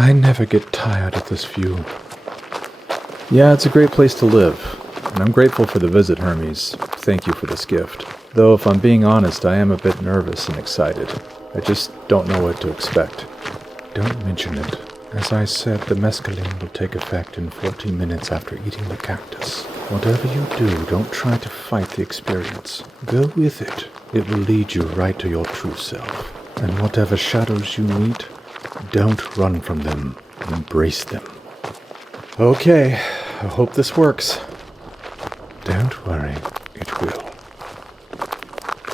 I never get tired of this view. Yeah, it's a great place to live, and I'm grateful for the visit, Hermes. Thank you for this gift. Though, if I'm being honest, I am a bit nervous and excited. I just don't know what to expect. Don't mention it. As I said, the mescaline will take effect in 14 minutes after eating the cactus. Whatever you do, don't try to fight the experience. Go with it. It will lead you right to your true self. And whatever shadows you meet, don't run from them. Embrace them. Okay, I hope this works. Don't worry, it will.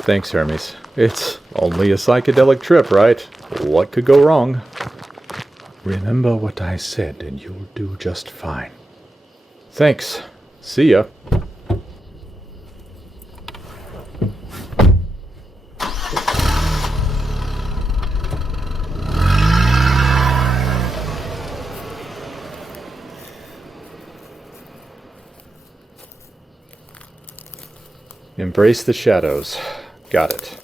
Thanks, Hermes. It's only a psychedelic trip, right? What could go wrong? Remember what I said, and you'll do just fine. Thanks. See ya. Embrace the shadows. Got it.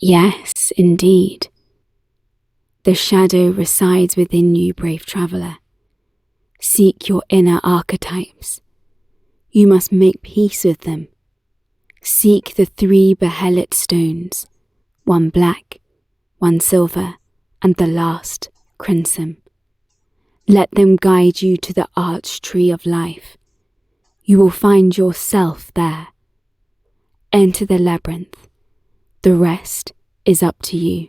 Yes, indeed. The shadow resides within you, brave traveller. Seek your inner archetypes. You must make peace with them. Seek the 3 behelit stones, one black, one silver, and the last crimson. Let them guide you to the arch tree of life. You will find yourself there. Enter the labyrinth. The rest is up to you.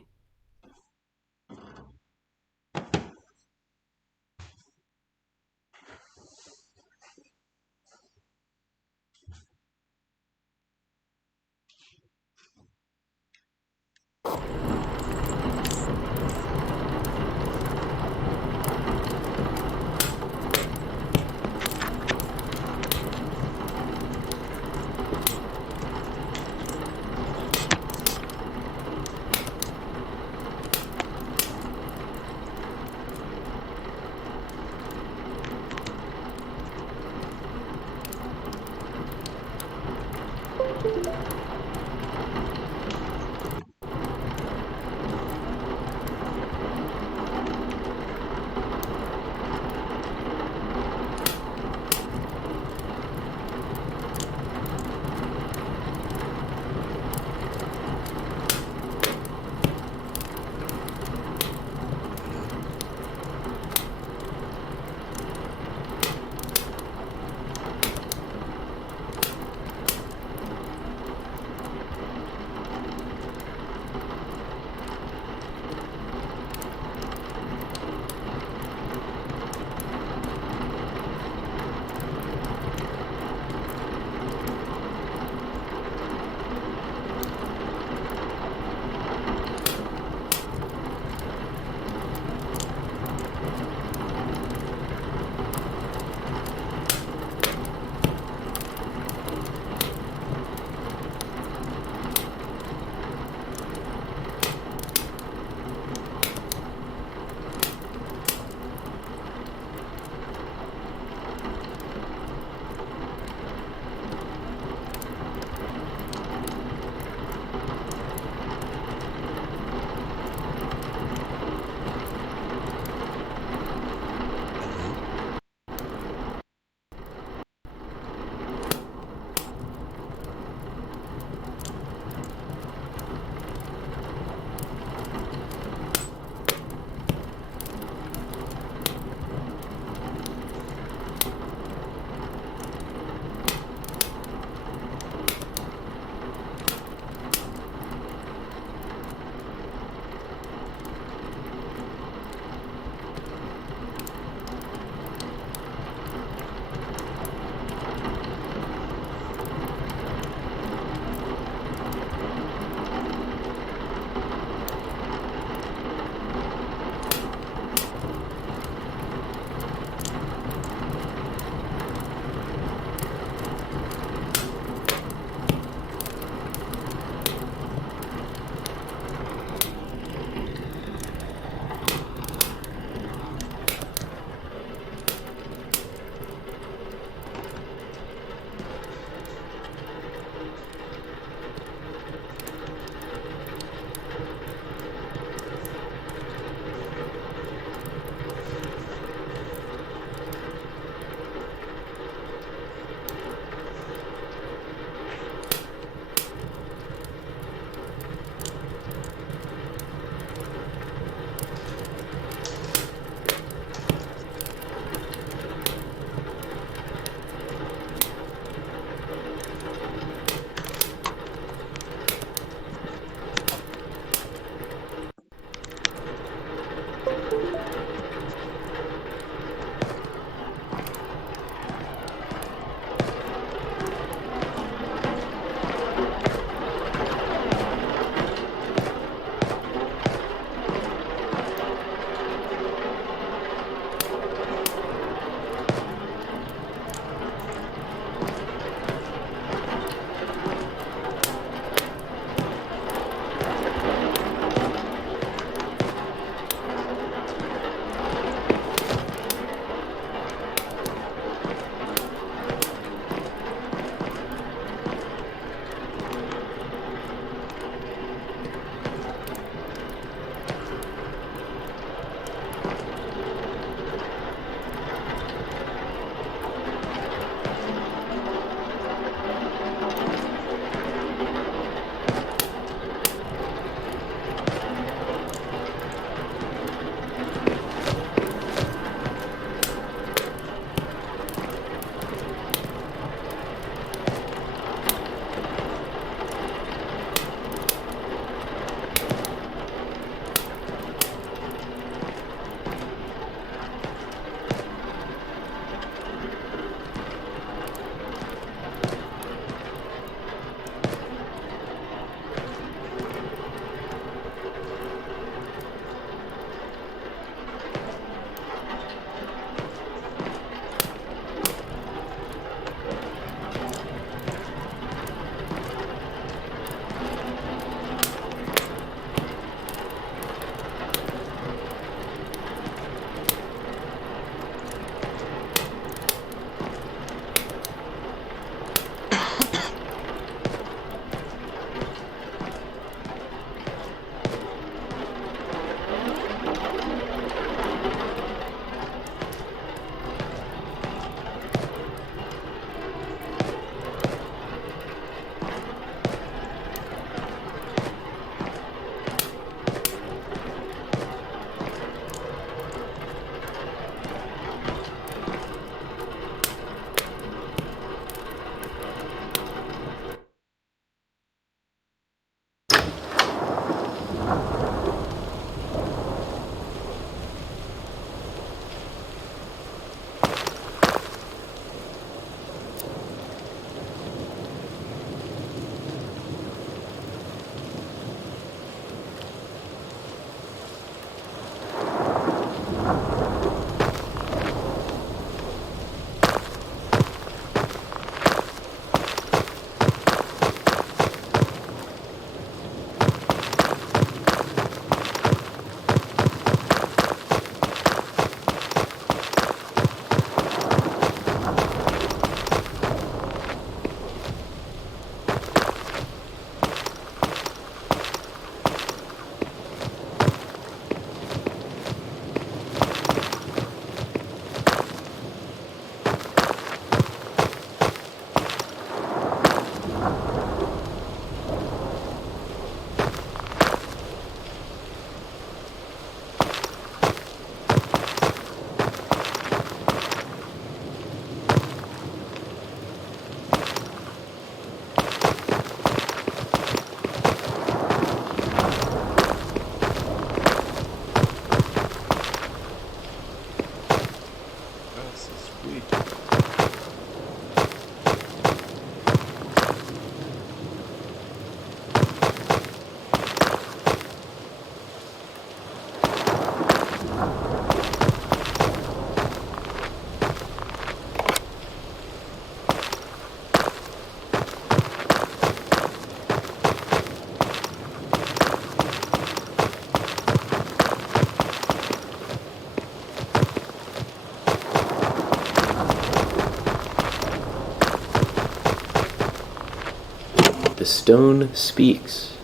The stone speaks,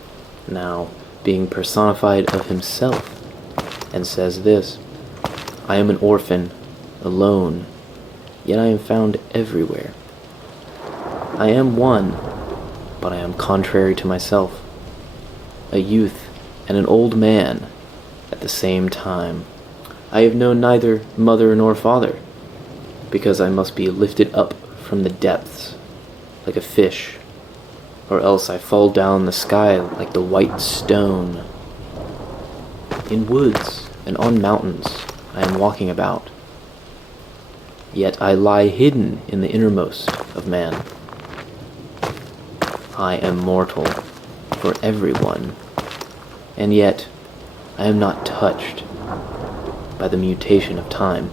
now being personified of himself, and says this: I am an orphan, alone, yet I am found everywhere. I am one, but I am contrary to myself, a youth and an old man at the same time. I have known neither mother nor father, because I must be lifted up from the depths like a fish, or else I fall down the sky like the white stone. In woods and on mountains I am walking about, yet I lie hidden in the innermost of man. I am mortal for everyone, and yet I am not touched by the mutation of time.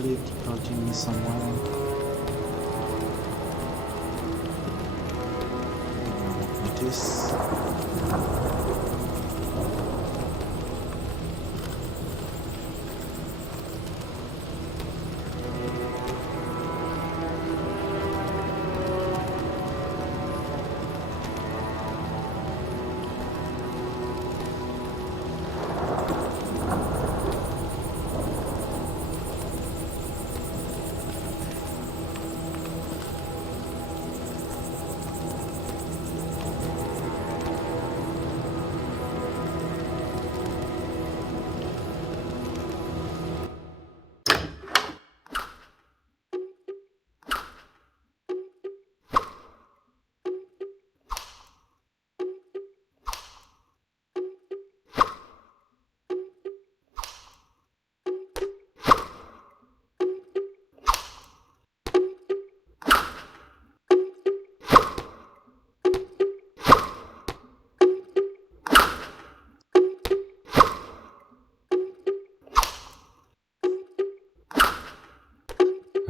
It approaching me somewhere. Notice.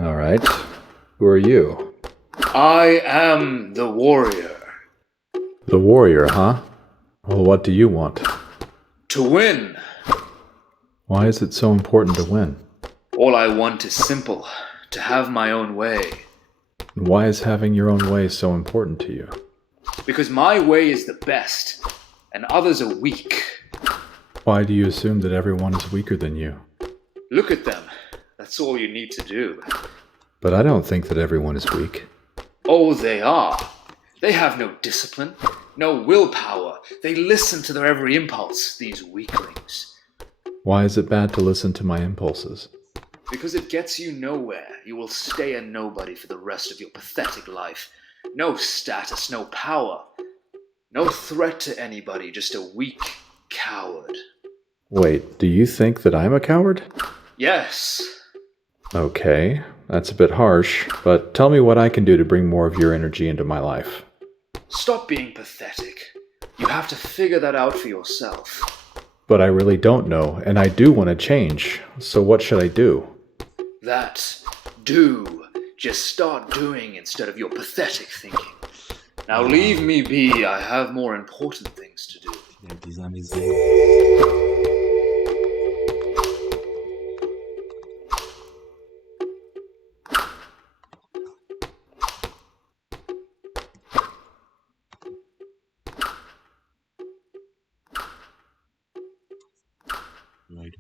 All right. Who are you? I am the warrior. The warrior, huh? Well, what do you want? To win. Why is it so important to win? All I want is simple, to have my own way. And why is having your own way so important to you? Because my way is the best, and others are weak. Why do you assume that everyone is weaker than you? Look at them. That's all you need to do. But I don't think that everyone is weak. Oh, they are. They have no discipline, no willpower. They listen to their every impulse, these weaklings. Why is it bad to listen to my impulses? Because it gets you nowhere. You will stay a nobody for the rest of your pathetic life. No status, no power. No threat to anybody, just a weak coward. Wait, do you think that I'm a coward? Yes. Okay, that's a bit harsh, but tell me what I can do to bring more of your energy into my life. Stop being pathetic. You have to figure that out for yourself. But I really don't know, and I do want to change, so what should I do? Do. Just start doing instead of your pathetic thinking. Now leave me be, I have more important things to do. Il y a des amis. Right.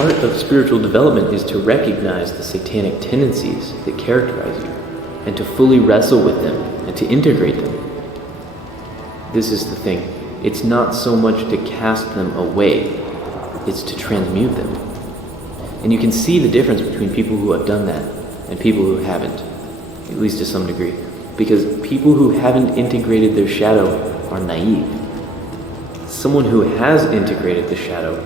Part of spiritual development is to recognize the satanic tendencies that characterize you, and to fully wrestle with them, and to integrate them. This is the thing. It's not so much to cast them away, it's to transmute them. And you can see the difference between people who have done that and people who haven't, at least to some degree. Because people who haven't integrated their shadow are naive. Someone who has integrated the shadow,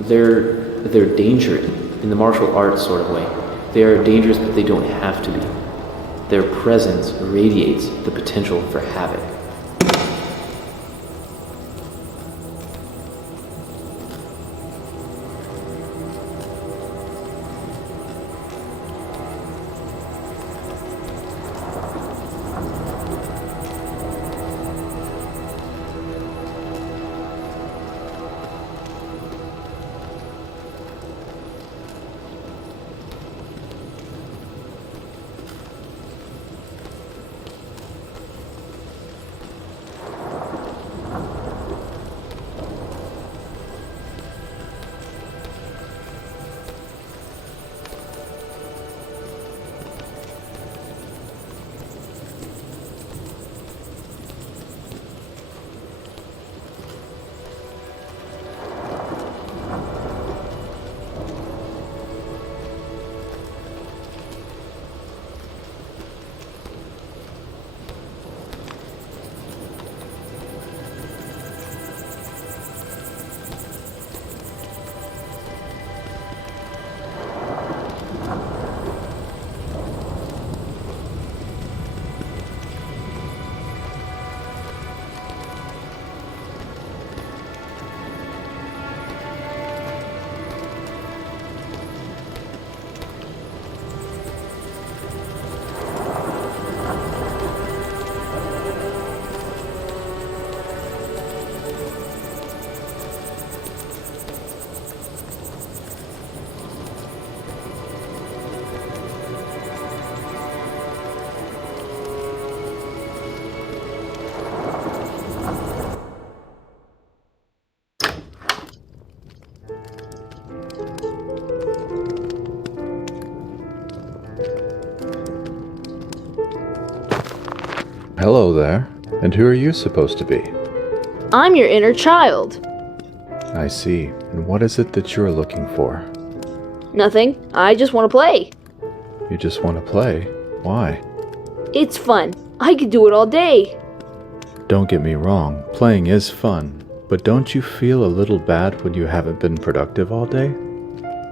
they're dangerous in the martial arts sort of way. They are dangerous, but they don't have to be. Their presence radiates the potential for havoc. Hello there. And who are you supposed to be? I'm your inner child. I see. And what is it that you're looking for? Nothing. I just want to play. You just want to play? Why? It's fun. I could do it all day. Don't get me wrong, playing is fun, but don't you feel a little bad when you haven't been productive all day?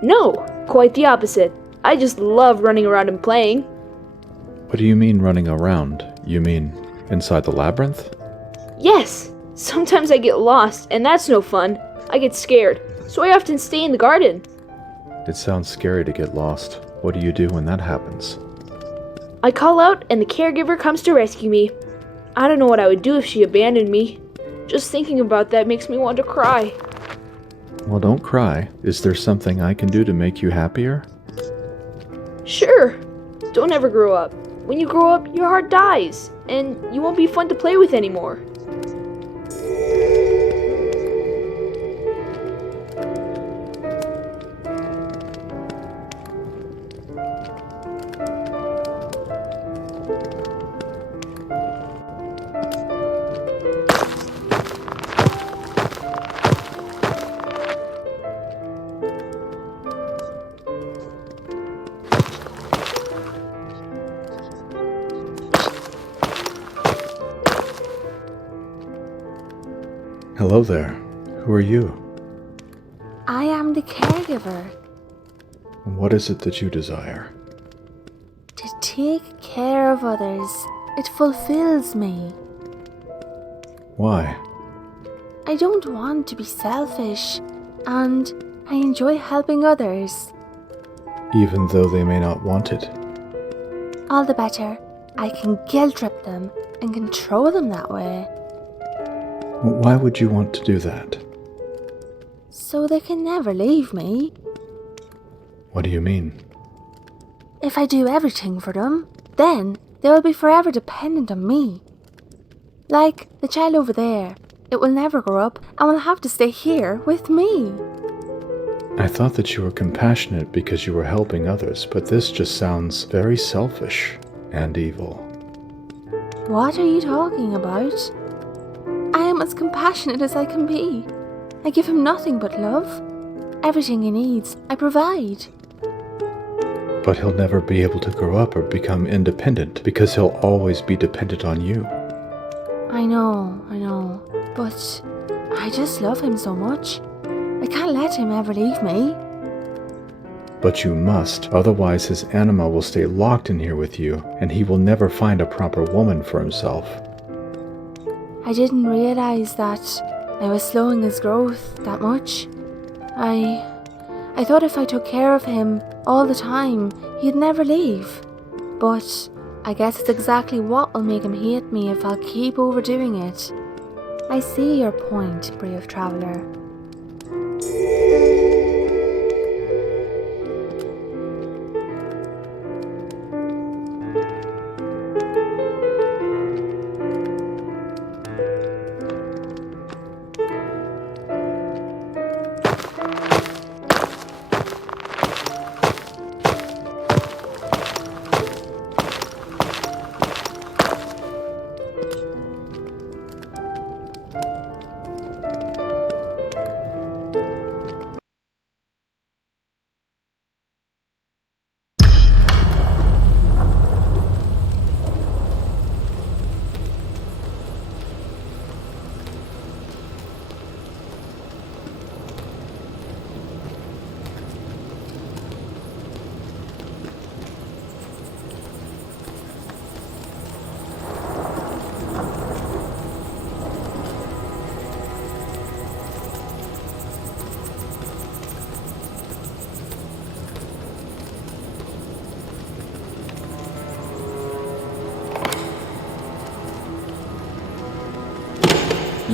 No, quite the opposite. I just love running around and playing. What do you mean running around? You mean inside the labyrinth? Yes, sometimes I get lost, and that's no fun. I get scared, so I often stay in the garden. It sounds scary to get lost. What do you do when that happens? I call out, and the caregiver comes to rescue me. I don't know what I would do if she abandoned me. Just thinking about that makes me want to cry. Well, don't cry. Is there something I can do to make you happier? Sure. Don't ever grow up. When you grow up, your heart dies, and you won't be fun to play with anymore. Hello there. Who are you? I am the caregiver. What is it that you desire? To take care of others. It fulfills me. Why? I don't want to be selfish, and I enjoy helping others. Even though they may not want it. All the better. I can guilt trip them and control them that way. Why would you want to do that? So they can never leave me. What do you mean? If I do everything for them, then they will be forever dependent on me. Like the child over there. It will never grow up and will have to stay here with me. I thought that you were compassionate because you were helping others, but this just sounds very selfish and evil. What are you talking about? I am as compassionate as I can be. I give him nothing but love. Everything he needs, I provide. But he'll never be able to grow up or become independent because he'll always be dependent on you. I know, but I just love him so much. I can't let him ever leave me. But you must, otherwise his anima will stay locked in here with you, and he will never find a proper woman for himself. I didn't realize that I was slowing his growth that much. I thought if I took care of him all the time, he'd never leave. But I guess it's exactly what will make him hate me if I'll keep overdoing it. I see your point, brave traveller.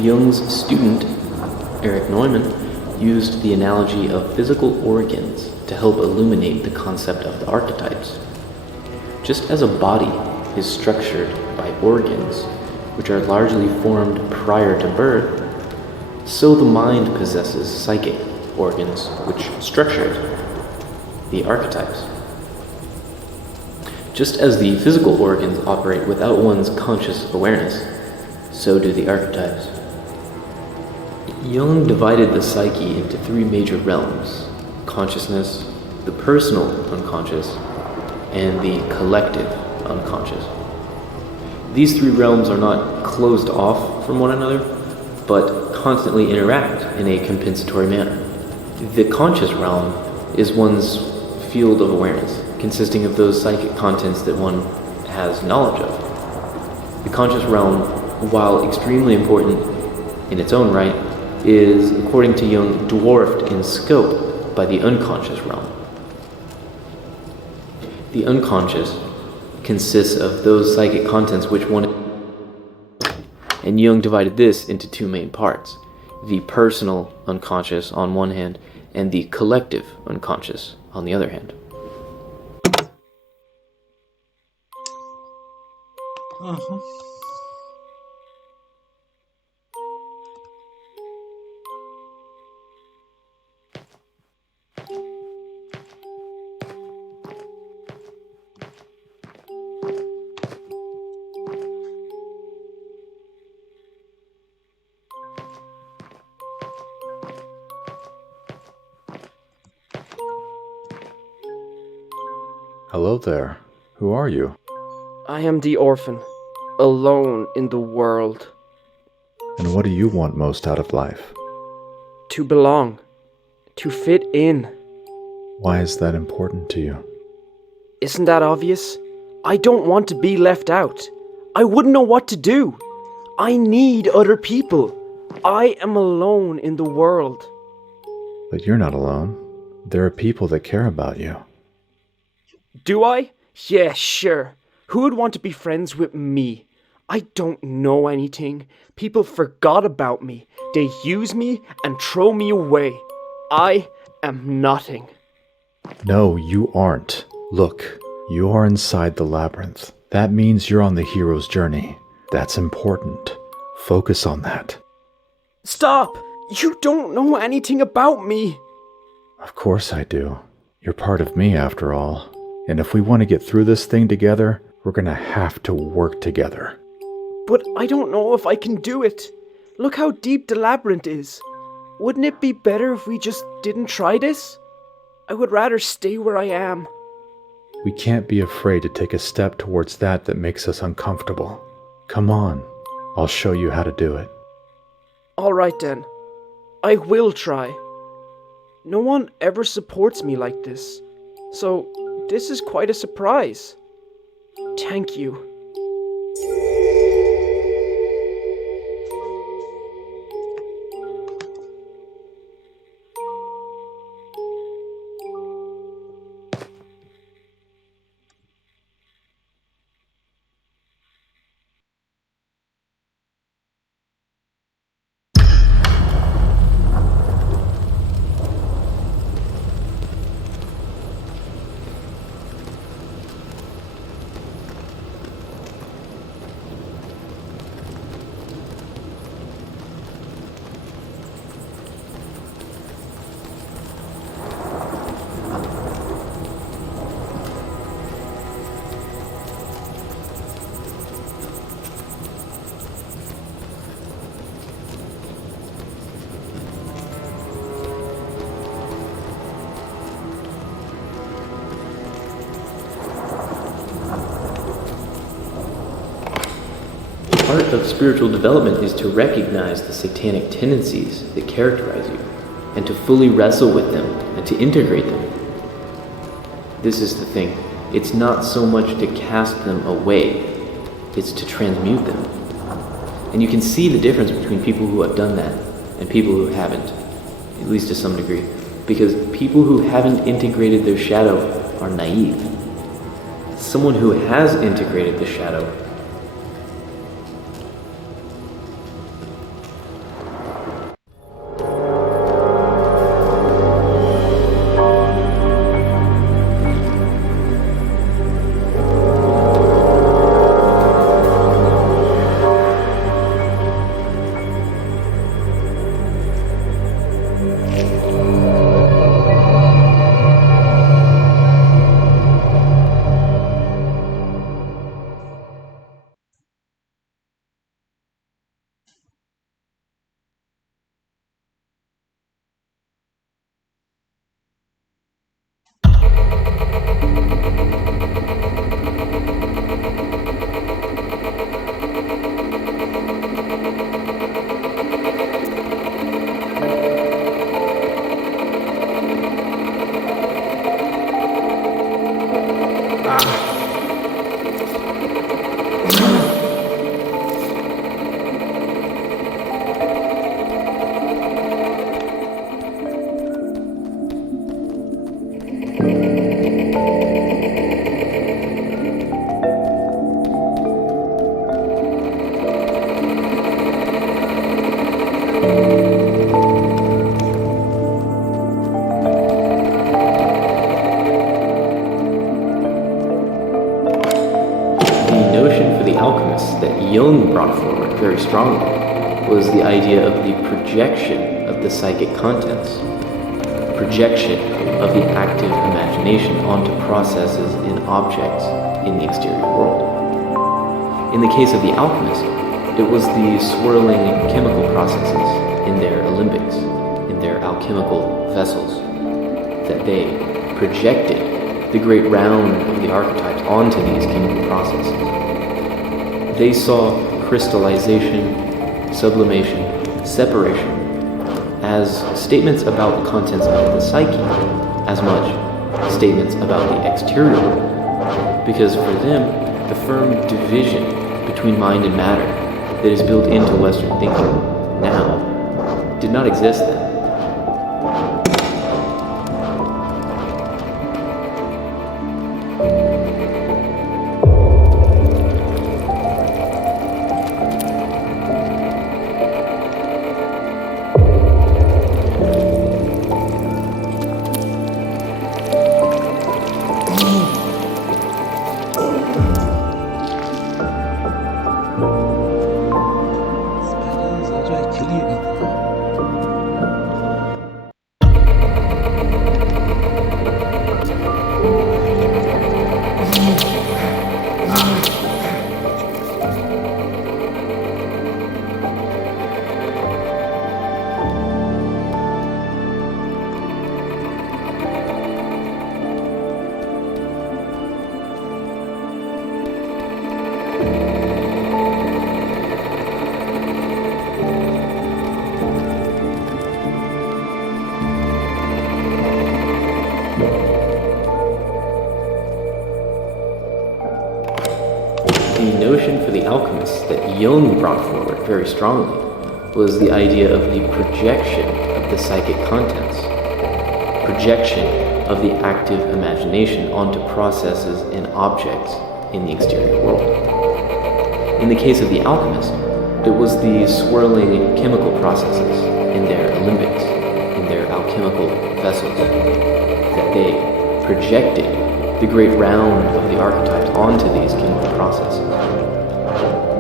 Jung's student, Erich Neumann, used the analogy of physical organs to help illuminate the concept of the archetypes. Just as a body is structured by organs, which are largely formed prior to birth, so the mind possesses psychic organs which structure it, the archetypes. Just as the physical organs operate without one's conscious awareness, so do the archetypes. Jung divided the psyche into three major realms: consciousness, the personal unconscious, and the collective unconscious. These three realms are not closed off from one another, but constantly interact in a compensatory manner. The conscious realm is one's field of awareness, consisting of those psychic contents that one has knowledge of. The conscious realm, while extremely important in its own right, is, according to Jung, dwarfed in scope by the unconscious realm. The unconscious consists of those psychic contents which one... And Jung divided this into two main parts: the personal unconscious on one hand, and the collective unconscious on the other hand. Uh-huh. Hello there. Who are you? I am the orphan, alone in the world. And what do you want most out of life? To belong, to fit in. Why is that important to you? Isn't that obvious? I don't want to be left out. I wouldn't know what to do. I need other people. I am alone in the world. But you're not alone. There are people that care about you. Do I? Yeah, sure. Who would want to be friends with me? I don't know anything. People forgot about me. They use me and throw me away. I am nothing. No, you aren't. Look, you are inside the labyrinth. That means you're on the hero's journey. That's important. Focus on that. Stop! You don't know anything about me. Of course I do. You're part of me after all. And if we want to get through this thing together, we're gonna have to work together. But I don't know if I can do it. Look how deep the labyrinth is. Wouldn't it be better if we just didn't try this? I would rather stay where I am. We can't be afraid to take a step towards that makes us uncomfortable. Come on, I'll show you how to do it. Alright then. I will try. No one ever supports me like this. So, this is quite a surprise. Thank you. Part of spiritual development is to recognize the satanic tendencies that characterize you, and to fully wrestle with them, and to integrate them. This is the thing. It's not so much to cast them away, it's to transmute them. And you can see the difference between people who have done that and people who haven't, at least to some degree. Because people who haven't integrated their shadow are naive. Someone who has integrated the shadow strongly was the idea of the projection of the psychic contents, projection of the active imagination onto processes and objects in the exterior world. In the case of the alchemist, it was the swirling chemical processes in their alembics, in their alchemical vessels, that they projected the great round of the archetypes onto these chemical processes. They saw crystallization, sublimation, separation as statements about the contents of the psyche, as much statements about the exterior world, because for them, the firm division between mind and matter that is built into Western thinking now did not exist then. The notion for the alchemists that Jung brought forward very strongly was the idea of the projection of the psychic contents, projection of the active imagination onto processes and objects in the exterior world. In the case of the alchemist, it was the swirling chemical processes in their alembics, in their alchemical vessels, that they projected the great round of the archetypes onto these chemical processes.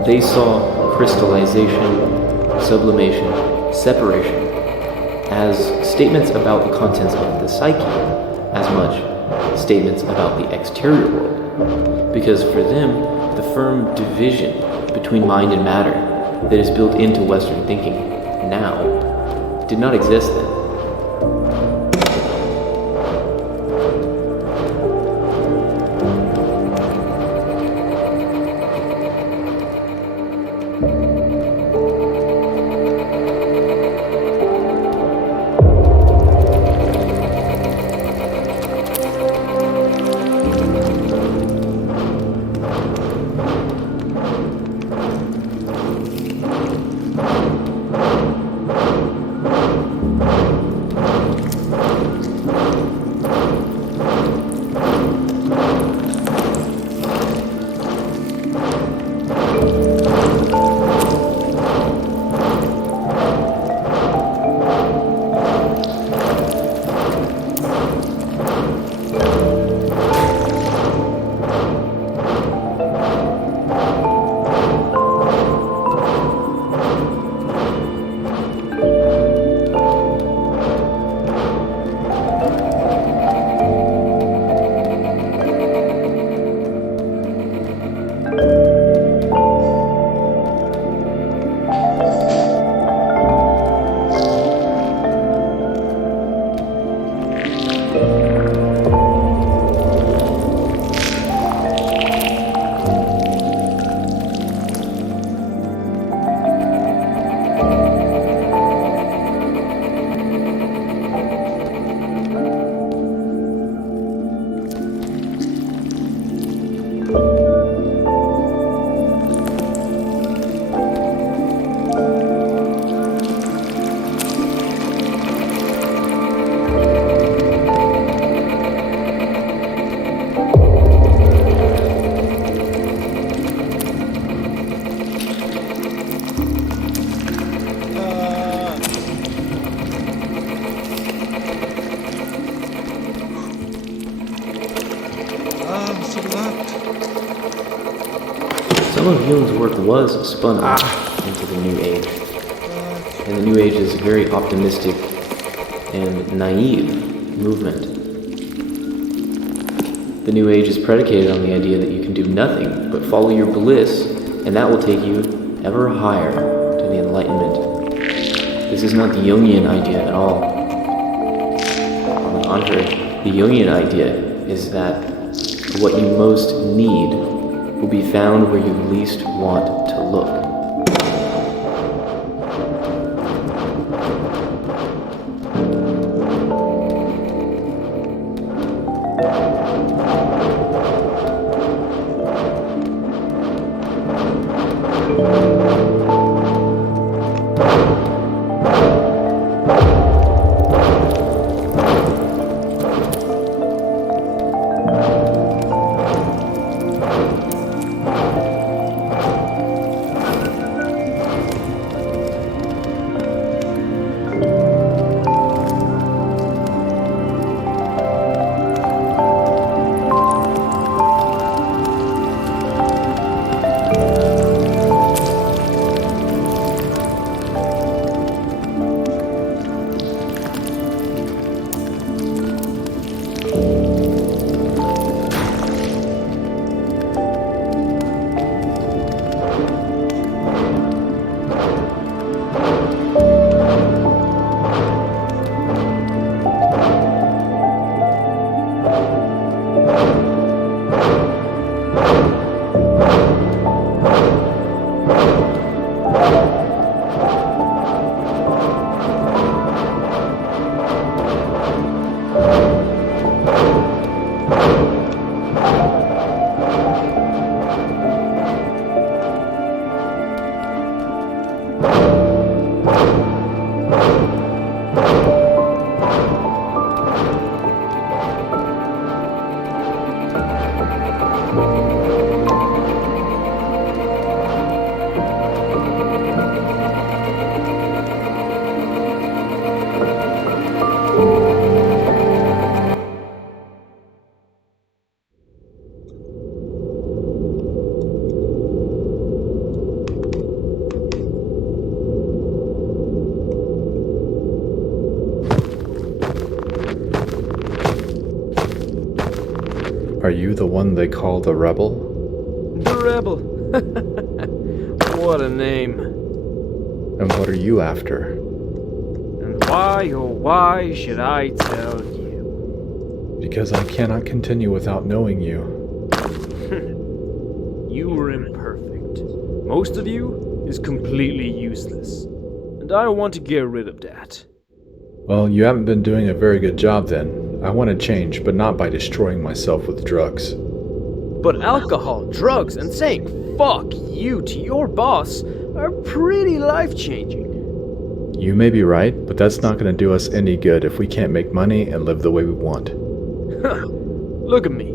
They saw crystallization, sublimation, separation as statements about the contents of the psyche, as much statements about the exterior world, because for them, the firm division between mind and matter that is built into Western thinking now did not exist then. Some of Jung's work was spun off into the New Age. And the New Age is a very optimistic and naive movement. The New Age is predicated on the idea that you can do nothing but follow your bliss, and that will take you ever higher to the enlightenment. This is not the Jungian idea at all. On the contrary, the Jungian idea is that what you most need will be found where you least want to look. Are you the one they call the Rebel? The Rebel. What a name. And what are you after? And why, oh why should I tell you? Because I cannot continue without knowing you. You were imperfect. Most of you is completely useless. And I want to get rid of that. Well, you haven't been doing a very good job then. I want to change, but not by destroying myself with drugs. But alcohol, drugs, and saying fuck you to your boss are pretty life-changing. You may be right, but that's not going to do us any good if we can't make money and live the way we want. Look at me.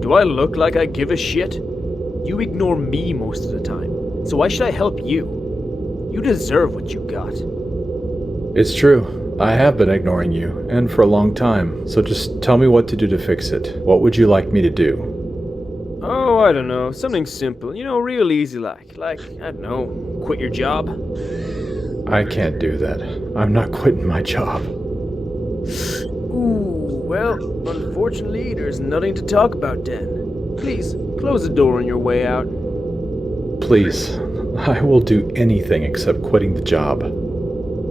Do I look like I give a shit? You ignore me most of the time, so why should I help you? You deserve what you got. It's true. I have been ignoring you, and for a long time, so just tell me what to do to fix it. What would you like me to do? Oh, I don't know, something simple, real easy like, I don't know, quit your job? I can't do that. I'm not quitting my job. Ooh, well, unfortunately, there's nothing to talk about then. Please, close the door on your way out. Please, I will do anything except quitting the job.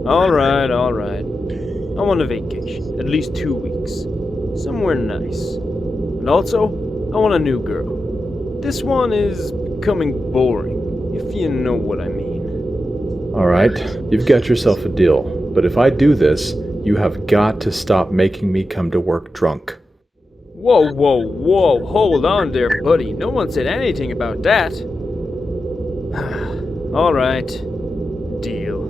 Alright. I want a vacation, at least 2 weeks. Somewhere nice. And also, I want a new girl. This one is becoming boring, if you know what I mean. Alright, you've got yourself a deal. But if I do this, you have got to stop making me come to work drunk. Whoa, hold on there, buddy. No one said anything about that. Alright. Deal.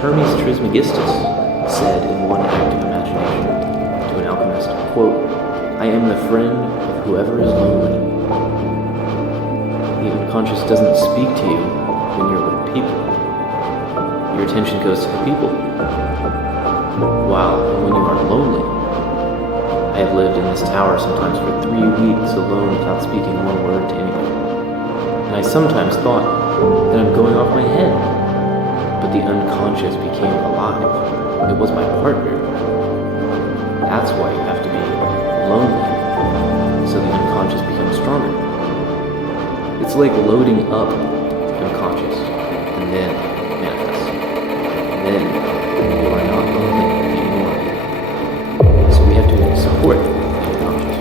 Hermes Trismegistus said in one act of imagination to an alchemist, quote, "I am the friend of whoever is lonely." The unconscious doesn't speak to you when you're with people. Your attention goes to the people. While when you are lonely, I have lived in this tower sometimes for 3 weeks alone without speaking one word to anyone. And I sometimes thought that I'm going off my head. But the unconscious became alive. It was my partner. That's why you have to be lonely, so the unconscious becomes stronger. It's like loading up the unconscious, and then it manifests. And then you are not lonely anymore. So we have to support the unconscious.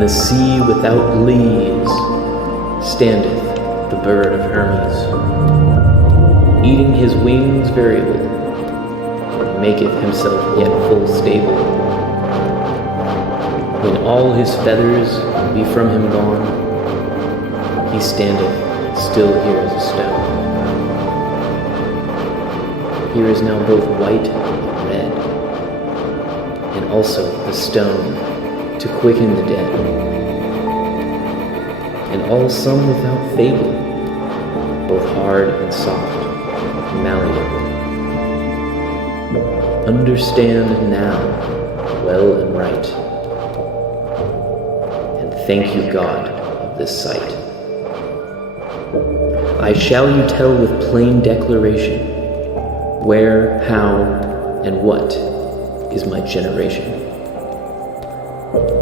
In the sea without leaves standeth the bird of Hermes, eating his wings variable, maketh himself yet full stable. When all his feathers be from him gone, he standeth still here as a stone. Here is now both white and red, and also the stone to quicken the dead. and all some without fable, both hard and soft, malleable. Understand now, well and right, and thank you, God, of this sight. I shall you tell with plain declaration, where, how, and what is my generation.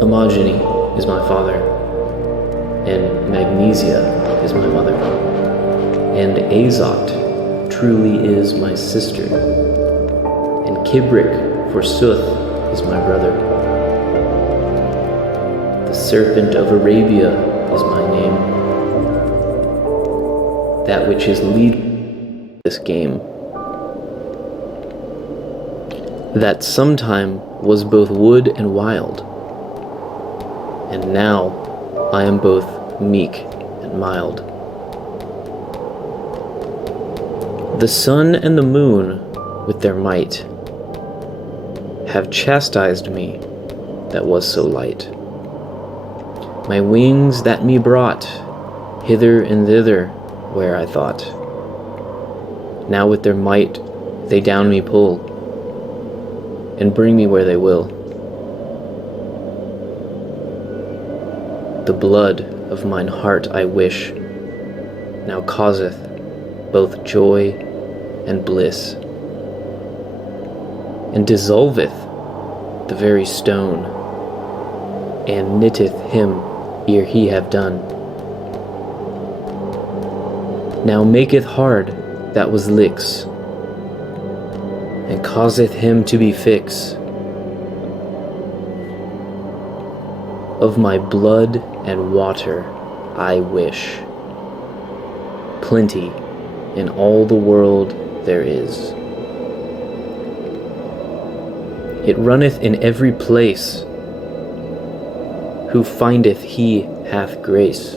Imogeny is my father, and Magnesia is my mother, and Azote truly is my sister, and Kibrik, forsooth, is my brother. The serpent of Arabia is my name, that which is lead this game, that sometime was both wood and wild, and now I am both meek and mild. The sun and the moon, with their might, have chastised me that was so light. My wings that me brought hither and thither where I thought, now with their might they down me pull, and bring me where they will. The blood of mine heart I wish now causeth both joy and bliss, and dissolveth the very stone, and knitteth him ere he have done. Now maketh hard that was licks, and causeth him to be fix of my blood and water I wish. Plenty in all the world there is. It runneth in every place. Who findeth he hath grace.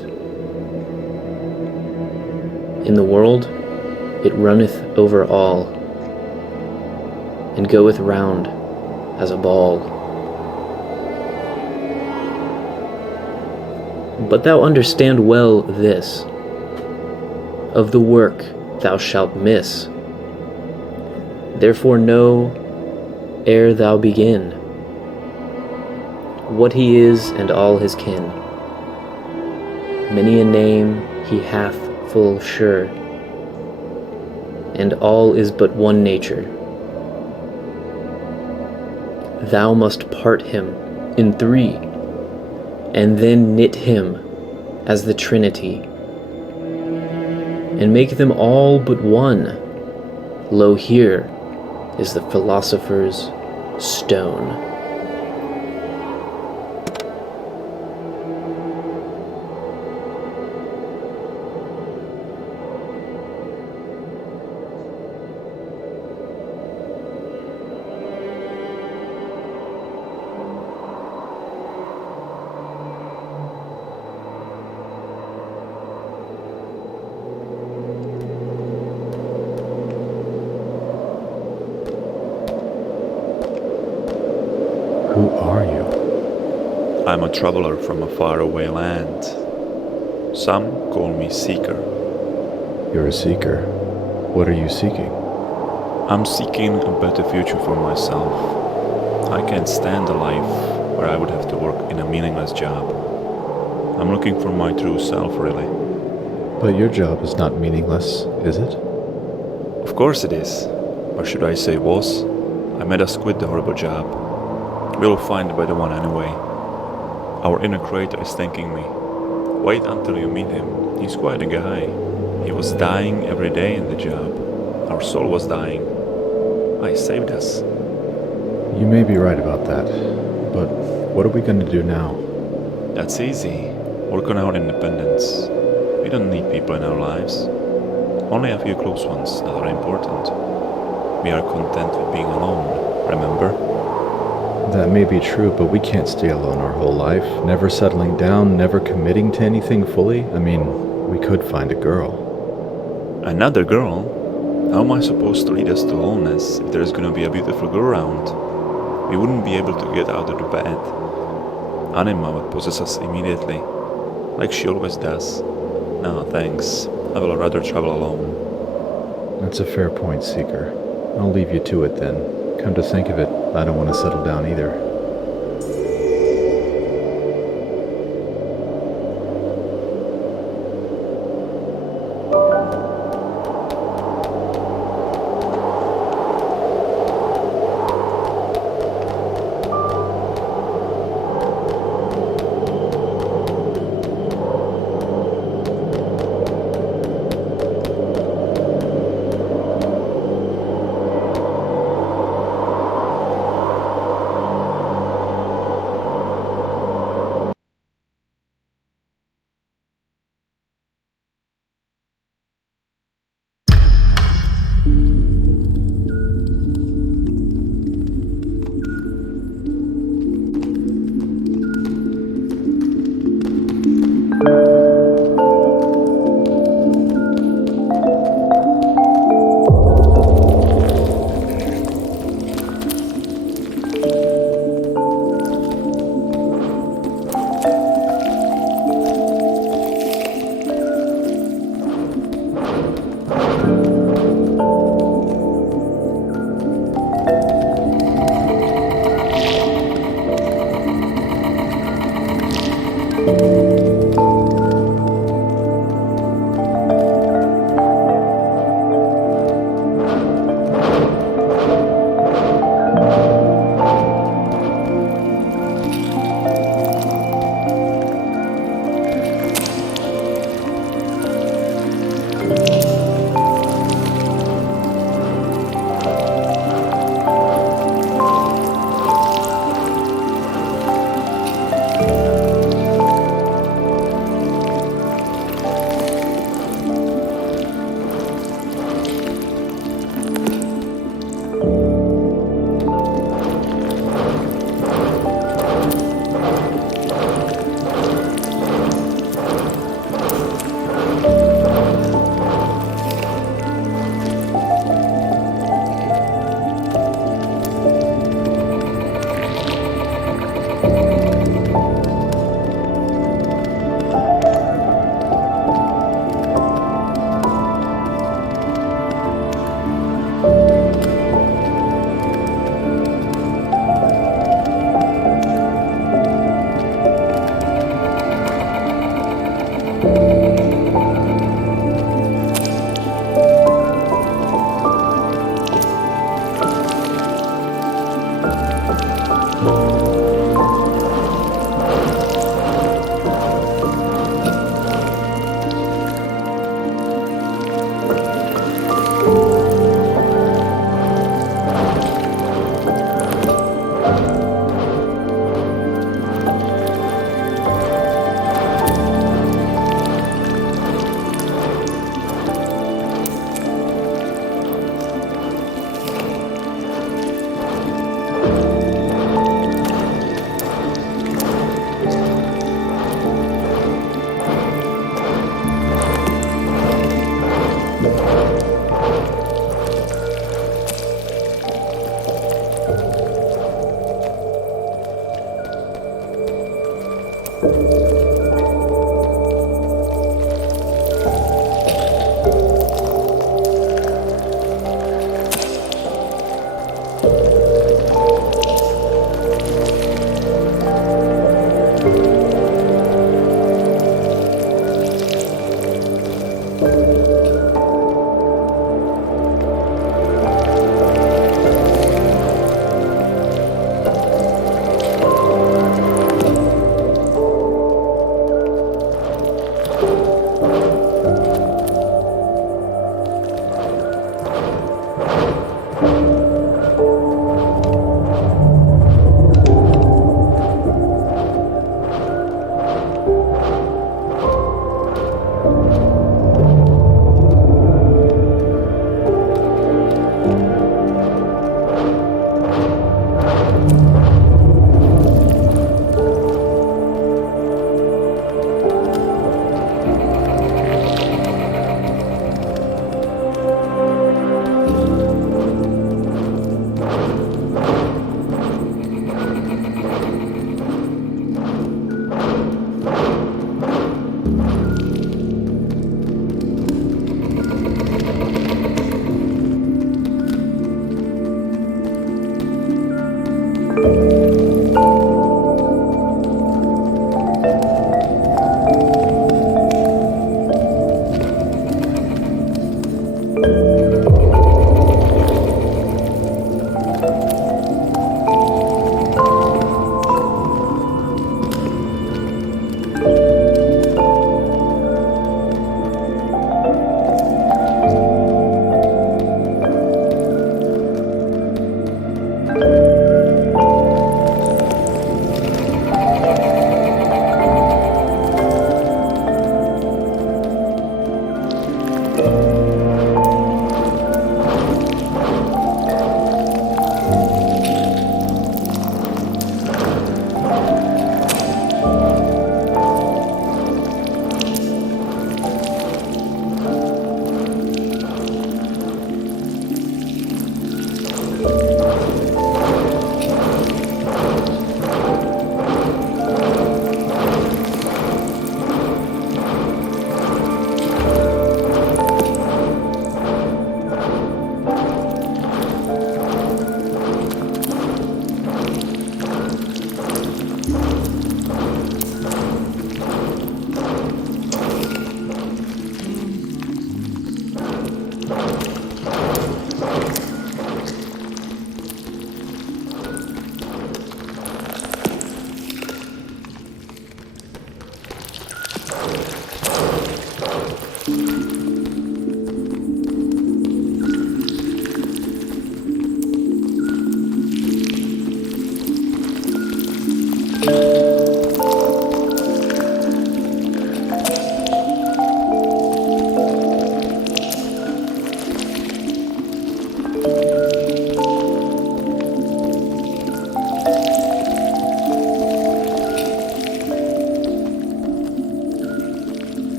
In the world it runneth over all, and goeth round as a ball. But thou understand well this, of the work thou shalt miss. Therefore know, ere thou begin, what he is and all his kin. Many a name he hath full sure, and all is but one nature. Thou must part him in three, and then knit him as the Trinity, and make them all but one. Lo, here is the philosopher's stone. Who are you? I'm a traveler from a faraway land. Some call me Seeker. You're a seeker. What are you seeking? I'm seeking a better future for myself. I can't stand a life where I would have to work in a meaningless job. I'm looking for my true self, really. But your job is not meaningless, is it? Of course it is. Or should I say was? I made us quit the horrible job. We'll find a better one anyway. Our inner creator is thanking me. Wait until you meet him. He's quite a guy. He was dying every day in the job. Our soul was dying. I saved us. You may be right about that. But what are we going to do now? That's easy. Work on our independence. We don't need people in our lives. Only a few close ones that are important. We are content with being alone, remember? That may be true, but we can't stay alone our whole life, never settling down, never committing to anything fully. I mean, we could find a girl. Another girl? How am I supposed to lead us to wholeness if there's gonna be a beautiful girl around? We wouldn't be able to get out of the bed. Anima would possess us immediately. like she always does. No, thanks. I will rather travel alone. That's a fair point, Seeker. I'll leave you to it then. Come to think of it, I don't want to settle down either.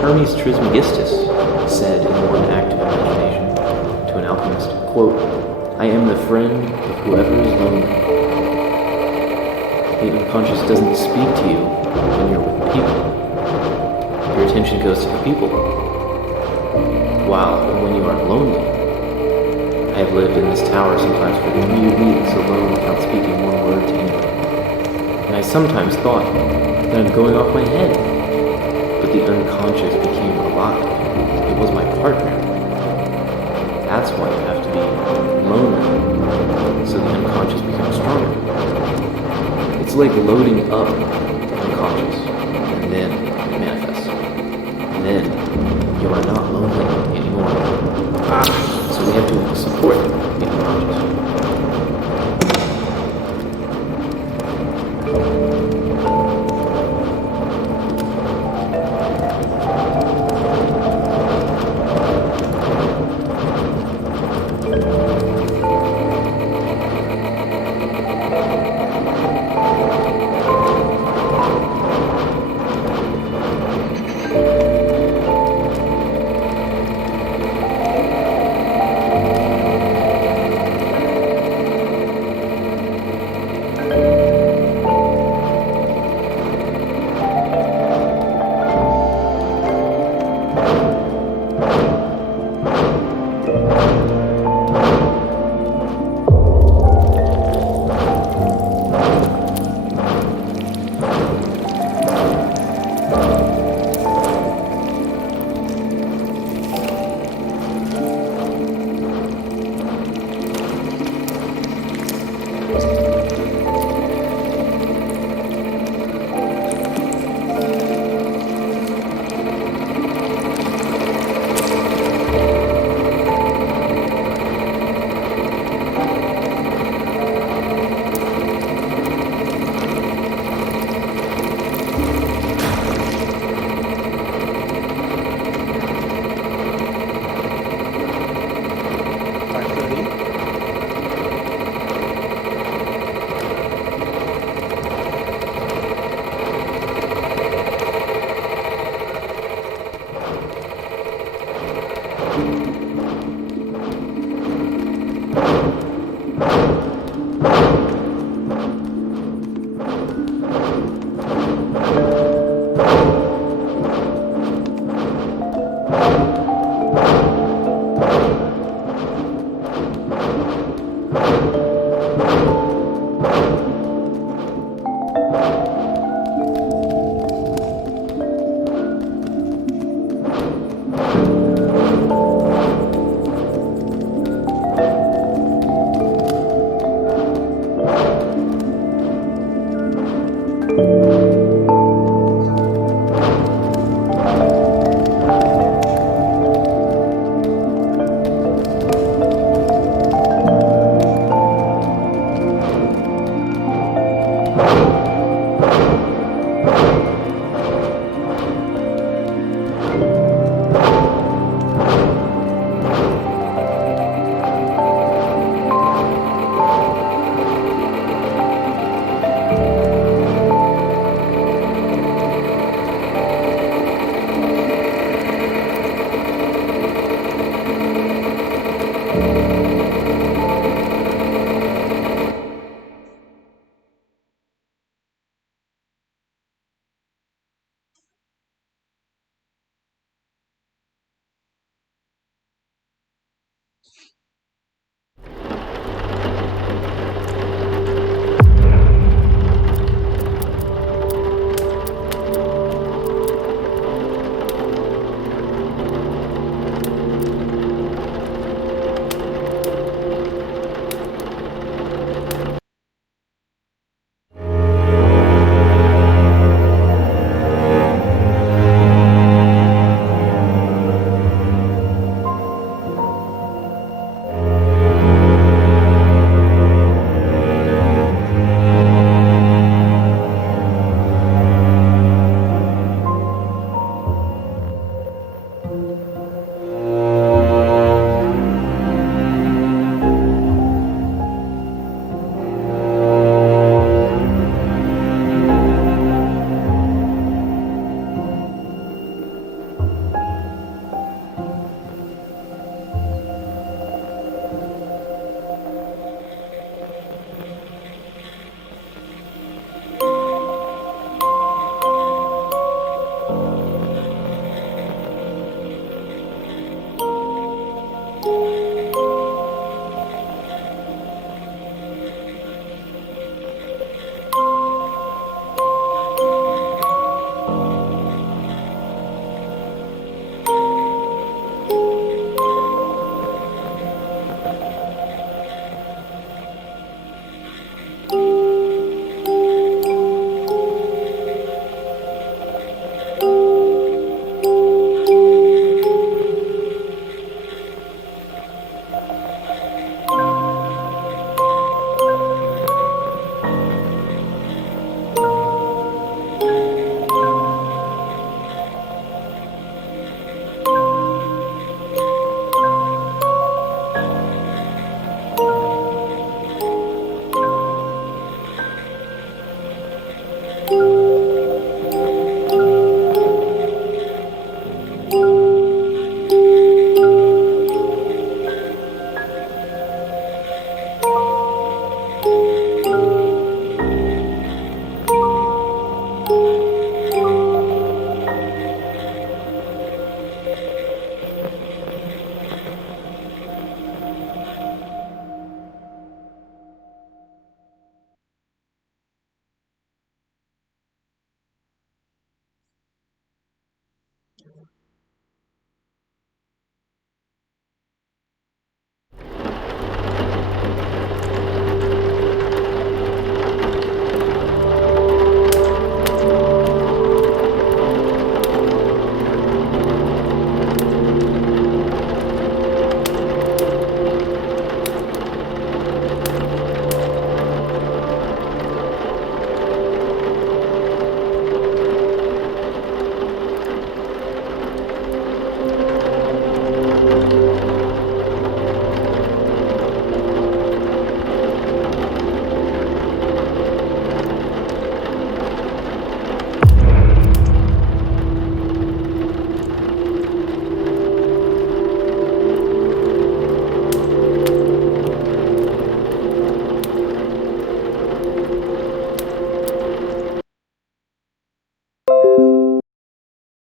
Hermes Trismegistus said in one act of imagination to an alchemist, quote, "I am the friend of whoever is lonely." The unconscious doesn't speak to you when you're with people. Your attention goes to the people. While when you are lonely, I have lived in this tower sometimes for 3 weeks alone without speaking one word to anyone. And I sometimes thought that I'm going off my head. But the unconscious became alive. It was my partner. That's why you have to be lonely, so the unconscious becomes stronger. It's like loading up the unconscious, and then it manifests. And then you are not lonely anymore. So we have to support the unconscious.